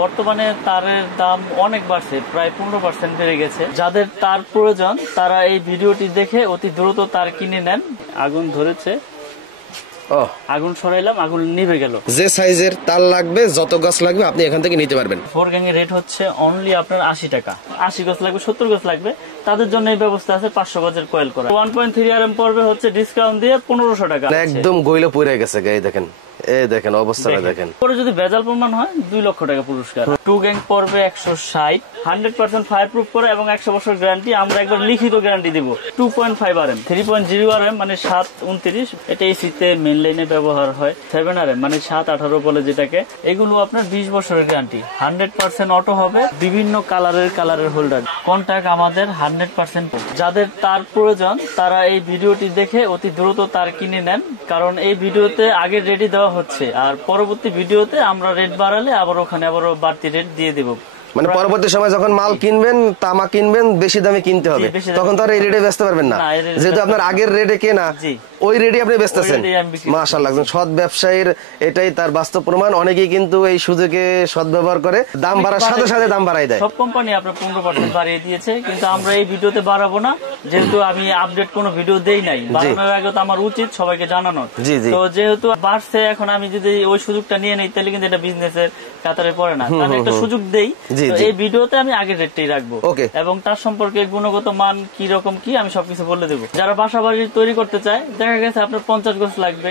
বর্তমানে তারের দাম অনেক বাড়ছে, প্রায় 15% বেড়ে গেছে। যাদের তার প্রয়োজন তারা এই ভিডিওটি দেখে অতি দ্রুত তার কিনে নেন। আগুন ধরেছে, আগুন সরাইলাম, আগুন নিভে গেল। যে সাইজের তার লাগবে, যত গাছ লাগবে আপনি এখান থেকে নিতে পারবেন। 4 গ্যাং এর রেট হচ্ছে অনলি আপনার 80 টাকা। 80 গাছ লাগবে, 70 গাছ লাগবে, তাদের জন্য এই ব্যবস্থা আছে 500 গজের কয়েল করা। 1.3 RM পড়বে হচ্ছে ডিসকাউন্ট দিয়ে 1500 টাকা। একদম গইলে পড়ে গেছে গায়ে, দেখেন এই দেখেন অবস্থাটা দেখেন। পরে যদি ভেজাল প্রমাণ হয় 2 লক্ষ টাকা পুরস্কার। 2 গ্যাং পড়বে 160, 100% ফায়ার প্রুফ করে এবং 100 বছর গ্যারান্টি। আমরা একবার লিখিত গ্যারান্টি দিব। 2.5 RM, 3.0 RM মানে 729, এটা এসিতে মেইন লাইনে ব্যবহার হয়। 7 RM মানে 718 বলে যেটাকে, এগুলো আপনার 20 বছরের গ্যারান্টি। 100% অটো হবে, বিভিন্ন কালারের হোল্ডার। কন্টাক্ট আমাদের 100%। যাদের তার প্রয়োজন তারা এই ভিডিওটি দেখে অতি দ্রুত তার কিনে নেন, কারণ এই ভিডিওতে আগের রেডি দেওয়া হচ্ছে, আর পরবর্তী ভিডিওতে আমরা রেট বাড়ালে আবার ওখানে আবারও বাড়তি রেট দিয়ে দেব। মানে পরবর্তী সময় যখন মাল কিনবেন, তামা কিনবেন, বেশি দামে কিনতে হবে, তখন তো আর এই রেটে বেচতে পারবেন না, যেহেতু আপনার আগের রেটে কেনা ওই রেটে আপনি বেচতেছেন। মাশাআল্লাহ, একজন সৎ ব্যবসায়ীর এটাই তার বাস্তব প্রমাণ। অনেকেই কিন্তু এই সুযোগে সদ্ব্যবহার করে, দাম বাড়ার সাথে সাথে দাম বাড়াই দেয়। সব কোম্পানি আপনার 15% বাড়িয়ে দিয়েছে, কিন্তু আমরা এই ভিডিওতে বাড়াবো না, যেহেতু আমি আপডেট কোনো ভিডিও দেই নাই। বাড়ানোর আগে তো আমার উচিত সবাইকে জানানো। তো যেহেতু বাড়ছে, এখন আমি যদি ওই সুযোগটা নিয়ে নেই তাহলে কিন্তু এটা বিজনেসের কাতারে পড়ে না। আমি একটা সুযোগ দেই, এই ভিডিওতে আমি আগের রেটটাই রাখবো এবং তার সম্পর্কে গুণগত মান কি রকম কি আমি সবকিছু বলে দেবো। যারা বাসা বাড়ি তৈরি করতে চায়, দেখা গেছে আপনার 50 গজ লাগবে,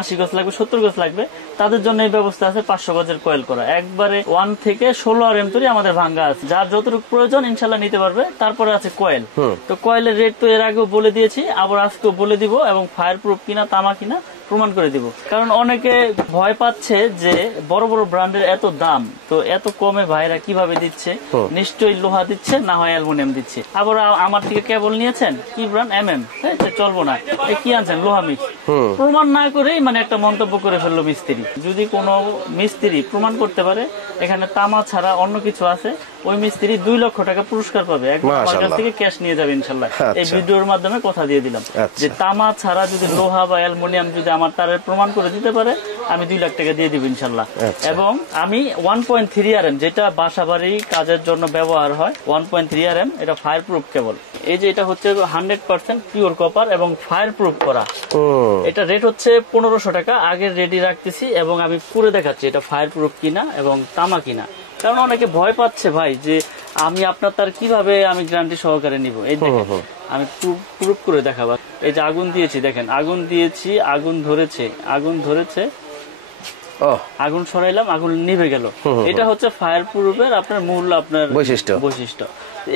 80 গজ লাগবে, 70 গজ লাগবে, তাদের জন্য এই ব্যবস্থা আছে 500 গজের কয়েল করা। একবারে 1 থেকে 16 RM তৈরি আমাদের ভাঙ্গা আছে, যার যতটুকু প্রয়োজন ইনশাল্লাহ নিতে পারবে। তারপরে আছে কয়েল। তো কয়েলের রেট তো এর আগেও বলে দিয়েছি, আবার আজকেও বলে দিব, এবং ফায়ার প্রুফ কিনা তামা কিনা প্রমাণ করে দিব। কারণ অনেকে ভয় পাচ্ছে যে বড় বড় ব্র্যান্ডের এত দাম, তো এত কমে ভাইরা কিভাবে দিচ্ছে, নিশ্চয়ই লোহা দিচ্ছে, না হয় অ্যালুমিনিয়াম দিচ্ছে। আবার আমার থেকে কেবল নিয়েছেন কি ব্র্যান্ড, MM, চলবো না, কি আনছেন লোহা মিক্স। প্রমাণ না করেই মানে একটা মন্তব্য করে ফেললো মিস্ত্রি। যদি কোনো মিস্ত্রি প্রমাণ করতে পারে এখানে তামা ছাড়া অন্য কিছু আছে, ওই মিস্ত্রি 2 লক্ষ টাকা পুরস্কার পাবে, একদম আমার কাছ থেকে ক্যাশ নিয়ে যাবে ইনশাল্লাহ। এই ভিডিওর মাধ্যমে কথা দিয়ে দিলাম যে তামা ছাড়া যদি লোহা বা অ্যালুমিনিয়াম যদি আমার তারের প্রমাণ করে দিতে পারে, আমি 2 লাখ টাকা দিয়ে দিব ইনশাল্লাহ। এবং আমি 1.3 RM, যেটা বাসা বাড়ি কাজের জন্য ব্যবহার হয়, 1.3 RM, এটা ফায়ার প্রুফ কেবল। এই যে এটা হচ্ছে 100% পিওর কপার এবং ফায়ার প্রুফ করা। এটা রেট হচ্ছে 1500 টাকা। আগের রেডি রাখতেছি এবং আমি পুরো দেখাচ্ছি এটা ফায়ার প্রুফ কিনা এবং তামা কিনা। কারণ অনেকে ভয় পাচ্ছে ভাই যে আমি আপনার তার কিভাবে আমি গ্যারান্টি সহকারে নিব। এই দেখেন আমি প্রুফ করে দেখাবো। এই যে আগুন দিয়েছি, দেখেন আগুন দিয়েছি, আগুন ধরেছে, আগুন সরাইলাম, আগুন নিভে গেল। এটা হচ্ছে ফায়ার প্রুফের আপনার মূল আপনার বৈশিষ্ট্য।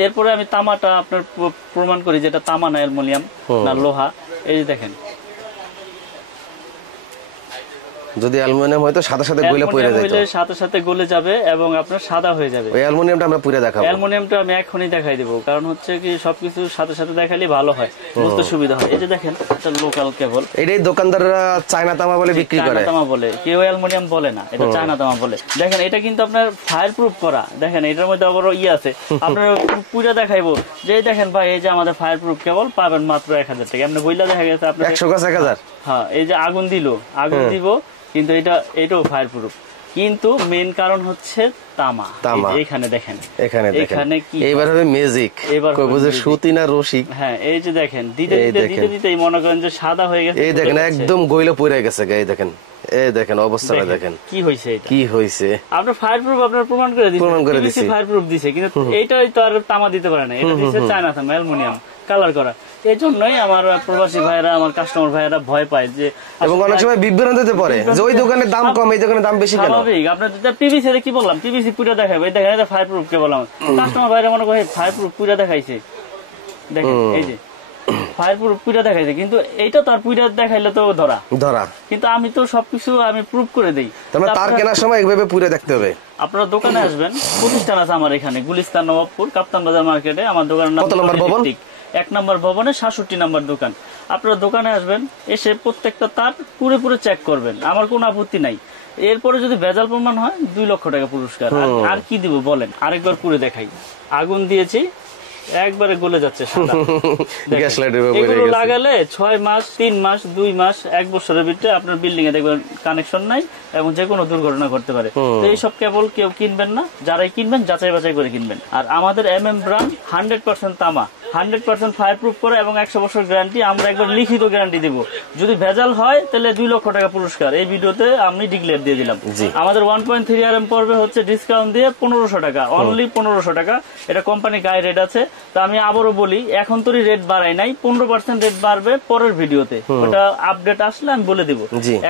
এরপরে আমি তামাটা আপনার প্রমাণ করি, যেটা তামা না অ্যালুমিনিয়াম না লোহা। এই যে দেখেন, যদি অ্যালুমিনিয়াম হয় তো সাথে সাথে গলে পড়ে যাবে, সাথে সাথে গলে যাবে এবং আপনার সাদা হয়ে যাবে। ওই অ্যালুমিনিয়ামটা আমরা পুরো দেখাবো। অ্যালুমিনিয়ামটা আমি এখনই দেখাই দেব, কারণ হচ্ছে কি সবকিছু সাথে সাথে দেখালে ভালো হয়, বুঝতে সুবিধা হয়। এই যে দেখেন, এটা লোকাল কেবল। এটাই দোকানদাররা চায়না তামা বলে বিক্রি করে, চায়না তামা বলে, কেউ অ্যালুমিনিয়াম বলে না, এটা চায়না তামা বলে। দেখেন এটা কিন্তু আপনার ফায়ার প্রুফ করা। দেখেন এটার মধ্যে আবার আছে, আপনার পুরো দেখাইবো যে দেখেন ভাই, এই যে আমাদের ফায়ার প্রুফ কেবল পাবেন মাত্র 1000 টাকা। এমনি বইলা দেখা গেছে আপনার 100 গাছ 1000। হ্যাঁ, এই যে আগুন দিব, কিন্তু এটাও ফায়ার প্রুফ। কিন্তু মেইন কারণ হচ্ছে তামা। এখানে দেখেন, এখানে কি এবার হবে ম্যাজিক, এবার বুঝে সুতি না রশি। হ্যাঁ, এই যে দেখেন দিতে মনে করেন যে সাদা হয়ে গেছে। এই দেখেন একদম গইলে পড়ে গেছে গায়ে, দেখেন এই দেখেন অবস্থাটা দেখেন কি হয়েছে। এটা কি হয়েছে, আপনার ফায়ার প্রুফ আপনার প্রমাণ করে দিয়েছে, ফায়ার প্রুফ দিছে, কিন্তু এইটাই তো আর তামা দিতে পারে না। এটা দিছে চায়না তামা, অ্যালুমিনিয়াম কালার করা। এই জন্যই আমার প্রবাসী ভাইরা, আমার কাস্টমার ভাইরা ভয় পায় যে, এবং অনেক সময় বিভ্রান্তিতে পড়ে যে ওই দোকানে দাম কম, এই দোকানে দাম বেশি কেন। স্বাভাবিক, আপনার পিভিসি কি বললাম, পিভিসি পুরো দেখাবে, দেখেন এটা ফায়ার প্রুফ কে বললাম। কাস্টমার ভাইরা মনে করে ফায়ার প্রুফ পুরো দেখাইছে, দেখেন এই যে ফায়ার প্রুফ পুরো দেখাইছে, কিন্তু এইটা তার পুরো দেখাইলে তো ধরা, কিন্তু আমি তো সবকিছু আমি প্রুফ করে দেই। তার কেনার সময় এইভাবে পুরো দেখতে হবে। আপনারা দোকানে আসবেন, প্রতিষ্ঠান আছে আমার এখানে গুলিস্তান, নবাবপুর, কাপ্তান বাজার মার্কেটে। আমার দোকানের নাম 1 নম্বর ভবনে 67 নম্বর দোকান। আপনারা দোকানে আসবেন, এসে প্রত্যেকটা তার পুরো চেক করবেন, আমার কোনো আপত্তি নাই। এরপরে যদি ভেজাল প্রমাণ হয় 2 লক্ষ টাকা পুরস্কার। আর কি দিব বলেন, আরেকবার পুরো দেখাই। আগুন দিয়েছি, একবারে গলে যাচ্ছে সাদা। গ্যাস লাইটের উপরে এগুলো লাগালে 6 মাস 3 মাস 2 মাস 1 বছরের ভিতরে আপনার বিল্ডিং এ দেখবেন কানেকশন নাই এবং যে কোনো দুর্ঘটনা ঘটতে পারে। তো এইসব কেবল কেউ কিনবেন না, যারাই কিনবেন যাচাই বাছাই করে কিনবেন। আর আমাদের MM ব্র্যান্ড 100% তামা, 100% ফায়ার প্রুফ করে এবং 100 বছর গ্যারান্টি। আমরা একবার লিখিত গ্যারান্টি দিব, যদি ভেজাল হয় তাহলে 2 লক্ষ টাকা পুরস্কার। এই ভিডিওতে আমি ডিক্লেয়ার দিয়ে দিলাম। আমাদের 1.3 RM পড়বে হচ্ছে ডিসকাউন্ট দিয়ে 1500 টাকা, অনলি 1500 টাকা। এটা কোম্পানি গায়ে রেট আছে। তো আমি আবারও বলি, এখন তো রেট বাড়াই নাই, 15% রেট বাড়বে পরের ভিডিওতে, ওটা আপডেট আসলে আমি বলে দিব।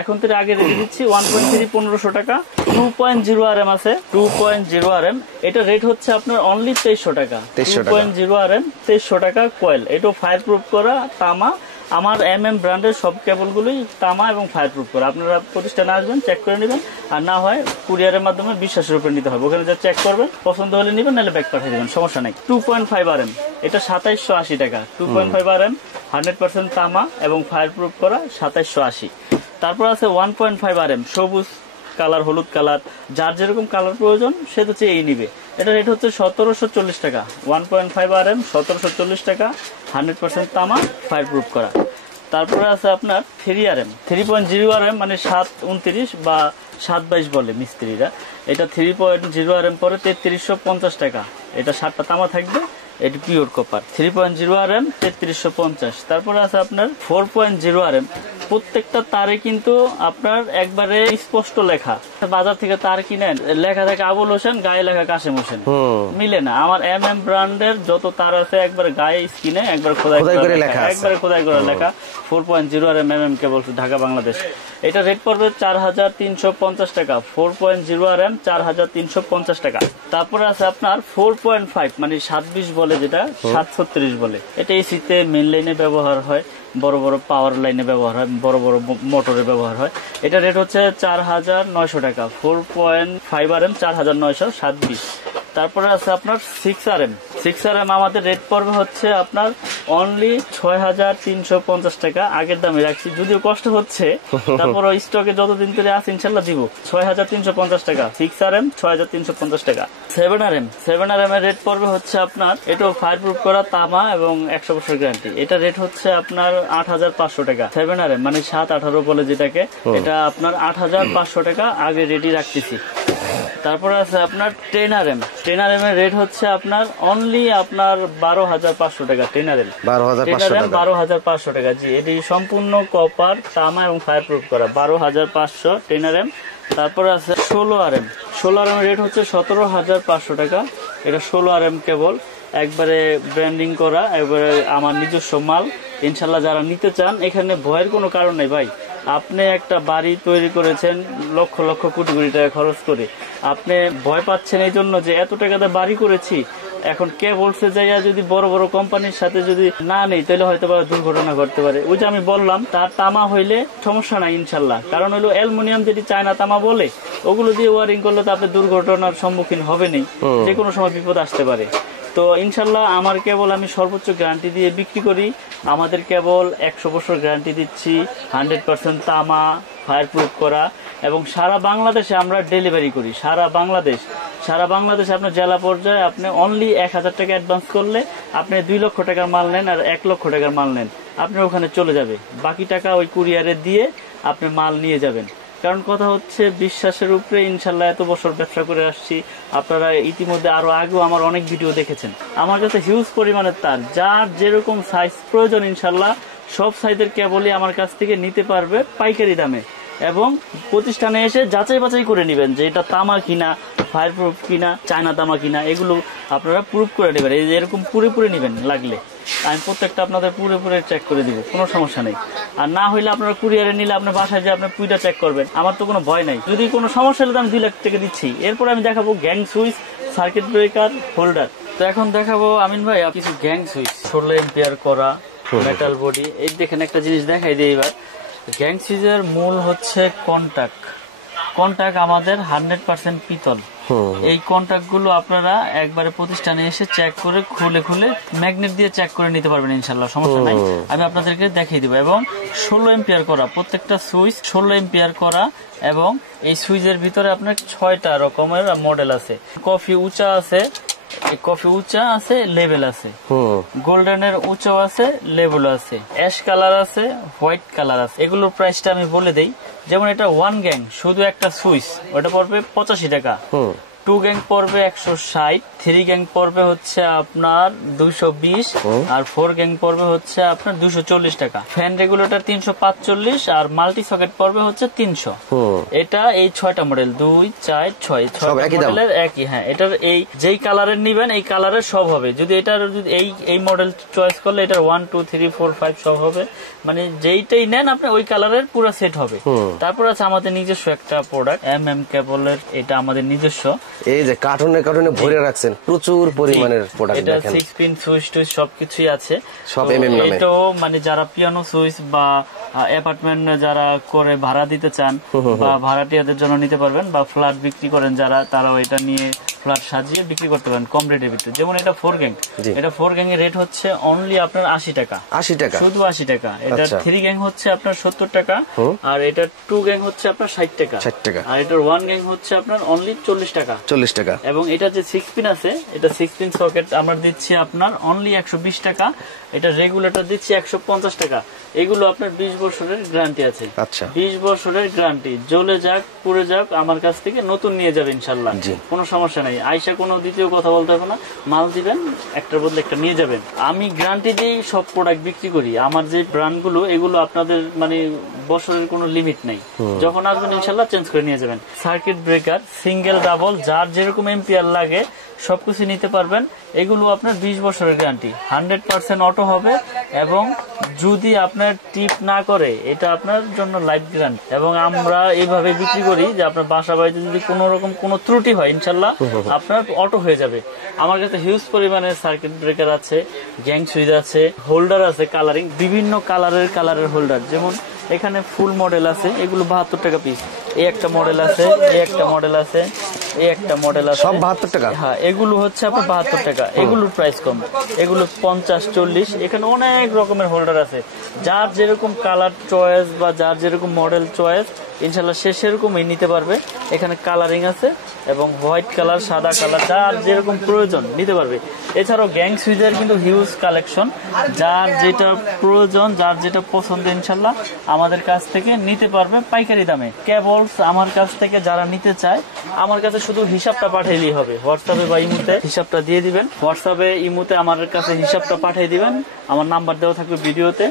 এখন তো আগে রেট দিচ্ছি 1.3 1500 টাকা। 2.0 RM আছে, 2.0 RM, এটা রেট হচ্ছে আপনার অনলি 2300 টাকা। 2.0 RM 2300 টাকা কয়েল। এটা ফায়ার প্রুফ করা তামা। আমার MM ব্র্যান্ডের সব কেবলগুলোই তামা এবং ফায়ার প্রুফ করা। আপনারা প্রতিষ্ঠানে আসবেন, চেক করে নেবেন, আর না হয় কুরিয়ারের মাধ্যমে বিশ্বাসের উপর নিতে হবে। ওখানে যা চেক করবেন, পছন্দ হলে নেবেন, নাহলে ব্যাক পাঠিয়ে দেবেন, সমস্যা নাই। 2.5 RM, এটা 2780 টাকা। 2.5 RM 100% তামা এবং ফায়ার প্রুফ করা, 2780। তারপর আছে 1.5 RM সবুজ কালার, হলুদ কালার, যার যেরকম কালার প্রয়োজন সে তো চেয়েই নিবে। এটা রেট হচ্ছে 1740 টাকা। 1.5 RM 1740 টাকা, 100% তামা, ফায়ার প্রুফ করা। তারপরে আছে আপনার 3 RM, 3.0 RM মানে 729 বা 722 বলে মিস্ত্রিরা। এটা 3.0 RM পরে 3350 টাকা। এটা 7টা তামা থাকবে, এটি পিওর কপার। 3.0 RM 3350। তারপরে আছে আপনার 4.0 RM। প্রত্যেকটা তারে কিন্তু আপনার একবারে স্পষ্ট লেখা। বাজার থেকে তার কিনেন, লেখা থাকে আবুল হোসেন, গায়ে লেখা কাশেম হোসেন, মিলে না। আমার MM ব্র্যান্ডের যত তার আছে একবার গায়ে স্কিনে একবার খোদাই করে লেখা, একবারে খোদাই করে লেখা। 4.0 RM MM কেবল, ঢাকা বাংলাদেশ। এটা রেট পড়বে 4350 টাকা। 4.0 RM 4350 টাকা। তারপরে আছে আপনার 4.5 মানে 720 বলে, যেটা 736 বলে। এটা এসিতে মেইন লাইনে ব্যবহার হয়, বড় বড় পাওয়ার লাইনে ব্যবহার হয়, বড় বড় মোটরে ব্যবহার হয়। এটা রেট হচ্ছে 4900 টাকা। 4.5 RM 4927। তারপরে আছে আপনার 6 RM। 6 RM আমাদের রেট পড়বে হচ্ছে আপনার অনলি 6350 টাকা। আগের দামে রাখছি, যদিও কষ্ট হচ্ছে, তারপর স্টকে যতদিন ধরে আছে ইনশাল্লাহ দিব। 6350 টাকা 6 RM, 6350 টাকা। 7 RM, 7 RM এর রেট পড়বে হচ্ছে আপনার, এটাও ফায়ার প্রুফ করা তামা এবং 100 বছর গ্যারান্টি। এটা রেট হচ্ছে আপনার 8500 টাকা। 7 RM মানে 718 বলে যেটাকে, এটা আপনার 8500 টাকা আগে রেডি রাখতেছি। তারপরে আছে আপনার 10 RM। 10 RM এর রেট হচ্ছে আপনার অনলি আপনার 12500 টাকা। 10 RM 12500 টাকা। জি, এটি সম্পূর্ণ কপার, তামা এবং ফায়ার প্রুফ করা। 12500 10 RM। তারপরে আছে 16 RM। 16 RM এর রেট হচ্ছে 17500 টাকা। এটা 16 RM কেবল, একবারে ব্র্যান্ডিং করা, একবারে আমার নিজস্ব মাল। ইনশাল্লাহ যারা নিতে চান, এখানে ভয়ের কোনো কারণ নেই ভাই। আপনি একটা বাড়ি তৈরি করেছেন লক্ষ লক্ষ কোটি কোটি টাকা খরচ করে, আপনি ভয় পাচ্ছেন এই জন্য যে এত টাকাতে বাড়ি করেছি, এখন কে বলছে যাইয়া যদি বড় বড় কোম্পানির সাথে যদি না নেই তাহলে হয়তো বা দুর্ঘটনা ঘটতে পারে। ওই যে আমি বললাম, তার তামা হইলে সমস্যা নাই ইনশাল্লাহ, কারণ হলো অ্যালুমিনিয়াম যেটি চায়না তামা বলে, ওগুলো দিয়ে ওয়ারিং করলে তো আপনি দুর্ঘটনার সম্মুখীন হবেনই, যে কোনো সময় বিপদ আসতে পারে। তো ইনশাল্লাহ আমার কেবল আমি সর্বোচ্চ গ্যারান্টি দিয়ে বিক্রি করি। আমাদের কেবল 100 বছর গ্যারান্টি দিচ্ছি, 100% তামা, ফায়ার প্রুফ করা, এবং সারা বাংলাদেশে আমরা ডেলিভারি করি। সারা বাংলাদেশে আপনার জেলা পর্যায়ে আপনি অনলি 1000 টাকা অ্যাডভান্স করলে আপনি 2 লক্ষ টাকার মাল নেন আর 1 লক্ষ টাকার মাল নেন, আপনার ওখানে চলে যাবে। বাকি টাকা ওই কুরিয়ারে দিয়ে আপনি মাল নিয়ে যাবেন। কারণ কথা হচ্ছে বিশ্বাসের উপরে ইনশাল্লাহ এত বছর ব্যবসা করে আসছি। আপনারা ইতিমধ্যে আরো আগেও আমার অনেক ভিডিও দেখেছেন। আমার কাছে হিউজ পরিমাণের তার, যার যেরকম সাইজ প্রয়োজন ইনশাল্লাহ সব সাইজের কেবলই আমার কাছ থেকে নিতে পারবে পাইকারি দামে। এবং প্রতিষ্ঠানে এসে যাচাই বাছাই করে নেবেন যে এটা তামা কিনা, ফায়ার প্রুফ কিনা, চায়না তামা কিনা, এগুলো আপনারা প্রুফ করে নেবেন। এই যে এরকম পুরে নেবেন, লাগলে আমি প্রত্যেকটা আপনাদের পুরে চেক করে দিব, কোনো সমস্যা নেই। আর না হইলে আপনারা কুরিয়ারে নিলে আপনার বাসায় যে আপনি পুইটা চেক করবেন, আমার তো কোনো ভয় নাই। যদি কোনো সমস্যা হলে আমি 2 লাখ টাকা দিচ্ছি। এরপর আমি দেখাবো gang switch, circuit breaker, holder. তো এখন দেখাবো আমিন ভাই কিছু গ্যাং সুইচ, 16 এম্পিয়ার করা মেটাল বডি। এই দেখেন একটা জিনিস দেখাই দিই এবার। গ্যাং সুইচের মূল হচ্ছে কন্টাক্ট আমাদের 100% পিতল। এই কন্টাক্ট গুলো আপনারা একবারে প্রতিষ্ঠানে এসে চেক করে খুলে ম্যাগনেট দিয়ে চেক করে নিতে পারবেন ইনশাল্লাহ, সমস্যা নাই। আমি আপনাদেরকে দেখিয়ে দিব। এবং 16 এম্পিয়ার করা, প্রত্যেকটা সুইচ 16 এম্পিয়ার করা। এবং এই সুইচের ভিতরে আপনার 6টা রকমের মডেল আছে। কফি উঁচা আছে, কফি উঁচা আছে, লেভেল আছে, গোল্ডেনের উঁচাও আছে, লেভেল আছে, অ্যাশ কালার আছে, হোয়াইট কালার আছে। এগুলোর প্রাইসটা আমি বলে দেই। যেমন এটা 1 গ্যাং শুধু একটা সুইচ, ওটা পড়বে 85 টাকা। 2 গ্যাং পড়বে 160, 3 গ্যাং পড়বে হচ্ছে আপনার 220, আর 4 গ্যাং পড়বে হচ্ছে আপনার 240 টাকা। ফ্যান রেগুলেটর 345, আর মাল্টি সকেট পড়বে হচ্ছে 300। এটা এই 6টা মডেল, 2, 4, 6 মডেলের একই। হ্যাঁ, এটার এই যেই কালারের নিবেন এই কালারের সব হবে। যদি এটার যদি এই মডেল চয়েস করলে এটার 1, 2, 3, 4, 5 সব হবে। মানে যেইটাই নেন আপনি ওই কালারের পুরো সেট হবে। তারপর আছে আমাদের নিজস্ব একটা প্রোডাক্ট কেবলের, এটা আমাদের নিজস্ব। এই যে কার্টুনে কার্টুনে ভরে রাখছেন প্রচুর পরিমাণের প্রোডাক্ট দেখেন। এটা 6 পিন সুইচ টুইচ সবকিছুই আছে সব এমএম নামে। এটাও মানে যারা পিয়ানো সুইচ বা অ্যাপার্টমেন্ট যারা করে ভাড়া দিতে চান বা ভাড়াটিয়াদের জন্য নিতে পারবেন, বা ফ্ল্যাট বিক্রি করেন যারা, তারাও এটা নিয়ে ফ্ল্যাট সাজিয়ে বিক্রি করতে পারেন কম রেটের ভিতরে। যেমন এটা 4 গ্যাং, এটা 4 গ্যাং এর রেট হচ্ছে অনলি আপনার 80 টাকা। 80 টাকা, শুধু 80 টাকা। এটা 3 গ্যাং হচ্ছে আপনার 70 টাকা, আর এটা 2 গ্যাং হচ্ছে আপনার 60 টাকা, 60 টাকা। আর এটার 1 গ্যাং হচ্ছে আপনার অনলি 40 টাকা, 40 টাকা। এবং এটা যে 6 পিন আছে, এটা 6 পিন সকেট আমরা দিচ্ছি আপনার অনলি 120 টাকা। এটা রেগুলেটর দিচ্ছি 150 টাকা। এগুলো আপনার 20 বছরের গ্যারান্টি আছে। আচ্ছা, 20 বছরের গ্যারান্টি, জ্বলে যাক পুড়ে যাক আমার কাছ থেকে নতুন নিয়ে যাবে ইনশাআল্লাহ, কোনো সমস্যা নাই। আইসা কোনো দ্বিতীয় কথা বলতে হবে না, মাল দিবেন একটার বদলে একটা নিয়ে যাবেন। আমি গ্যারান্টি দিয়েই সব প্রোডাক্ট বিক্রি করি। আমার যে ব্র্যান্ডগুলো এগুলো আপনাদের মানে বছরের কোনো লিমিট নেই, যখন আসবেন ইনশাআল্লাহ চেঞ্জ করে নিয়ে যাবেন। সার্কিট ব্রেকার সিঙ্গেল ডাবল যার যেরকম এম্পিয়ার লাগে সবকিছু নিতে পারবেন। এগুলো আপনার 20 বছরের গ্যারান্টি, 100% অটো হবে, এবং যদি আপনার টিপ না করে এটা আপনার জন্য লাইফ গ্যারান্টি। এবং আমরা এইভাবে বিক্রি করি যে আপনার বাসা বাড়িতে যদি কোনো রকম কোনো ত্রুটি হয় ইনশাল্লাহ আপনার অটো হয়ে যাবে। আমার কাছে হিউজ পরিমাণের সার্কিট ব্রেকার আছে, গ্যাং সুইচ আছে, হোল্ডার আছে কালারিং, বিভিন্ন কালারের হোল্ডার। যেমন এখানে ফুল মডেল আছে, এগুলো 72 টাকা পিস। এই একটা মডেল আছে, এই একটা মডেল আছে, এই একটা মডেল আছে, সব 72 টাকা। হ্যাঁ, এগুলো হচ্ছে আপনার 72 টাকা। এগুলোর প্রাইস কম, এগুলো 50, 40। এখানে অনেক রকমের হোল্ডার আছে, যার যেরকম কালার চয়েস বা যার যেরকম মডেল চয়েস ইনশাল্লাহ সে সেরকমই নিতে পারবে। এখানে কালারিং আছে, এবং হোয়াইট কালার, সাদা কালার, যার যেরকম প্রয়োজন নিতে পারবে। এছাড়াও গ্যাং সুইচের কিন্তু হিউজ কালেকশন, যার যেটা প্রয়োজন, যার যেটা পছন্দ ইনশাল্লাহ আমাদের কাছ থেকে নিতে পারবে পাইকারি দামে। কেবলস আমার কাছ থেকে যারা নিতে চায় আমার কাছে শুধু হিসাবটা পাঠাইলেই হবে। হোয়াটসঅ্যাপে বা ইমুতে হিসাবটা দিয়ে দিবেন, হোয়াটসঅ্যাপে ইমুতে আমার কাছে হিসাবটা পাঠিয়ে দিবেন। আমার নাম্বার দেওয়া থাকবে ভিডিওতে,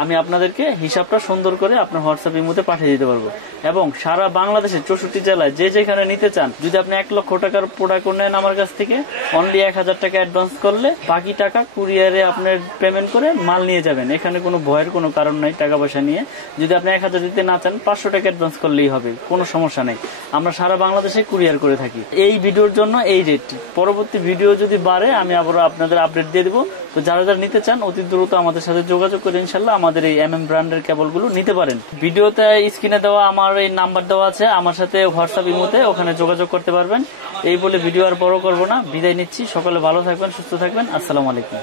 আমি আপনাদেরকে হিসাবটা সুন্দর করে আপনার হোয়াটসঅ্যাপ ইমুতে পাঠিয়ে দিতে পারবো। এবং সারা বাংলাদেশের 64 জেলায় যে যেখানে নিতে চান, যদি আপনি 1 লক্ষ টাকার প্রোডাক্ট নেন আমার কাছ থেকে, অনলি 1000 টাকা অ্যাডভান্স করলে বাকি টাকা কুরিয়ারে আপনার পেমেন্ট করে মাল নিয়ে যাবেন। এখানে কোনো ভয়ের কোনো কারণ নাই টাকা পয়সা নিয়ে। যদি আপনি 1000 দিতে না চান 500 টাকা অ্যাডভান্স করলেই হবে, কোনো সমস্যা নেই। আমরা সারা বাংলাদেশে কুরিয়ার করে থাকি। এই ভিডিওর জন্য এই রেট, পরবর্তী ভিডিও যদি বাড়ে আমি আবার আপনাদের আপডেট দিয়ে দেবো। তো যারা যারা নিতে চান অতি দ্রুত আমাদের সাথে যোগাযোগ করে ইনশাল্লাহ আমাদের এই MM ব্র্যান্ডের কেবলগুলো নিতে পারেন। ভিডিওতে স্ক্রিনে দেওয়া আমার এই নাম্বার দেওয়া আছে, আমার সাথে হোয়াটসঅ্যাপ ইমোতে ওখানে যোগাযোগ করতে পারবেন। এই বলে ভিডিও আর বড় করবো না, বিদায় নিচ্ছি। সকলে ভালো থাকবেন, সুস্থ থাকবেন। আসসালামু আলাইকুম।